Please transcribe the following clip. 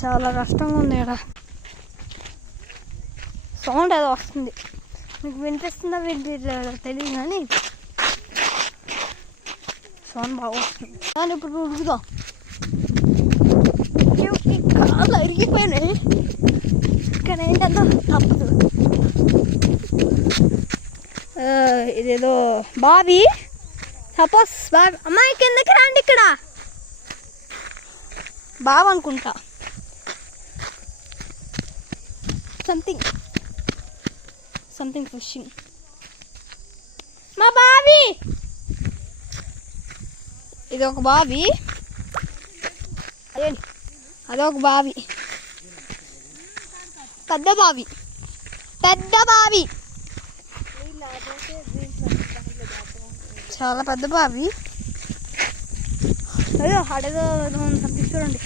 చాలా కష్టంగా ఉంది ఇక్కడ. సౌండ్ ఏదో వస్తుంది, మీకు వినిపిస్తుందా వినిపించలేదో తెలియదు కానీ సౌండ్ బాగా వస్తుంది. కానీ ఇప్పుడు ఉడుకుదాం. కాళ్ళు అరిగిపోయినాయి కానీ ఏంటంటే తప్పదు. ఇదేదో బావి, సపోజ్ బావి. అమ్మాయి కిందకి రండి, ఇక్కడ బావి అనుకుంటా. Something fishing. మా బావి ఇది ఒక బావి, అదొక బావి, పెద్ద బావి, చాలా పెద్ద బావి. అయ్యో అడేదో చూడండి.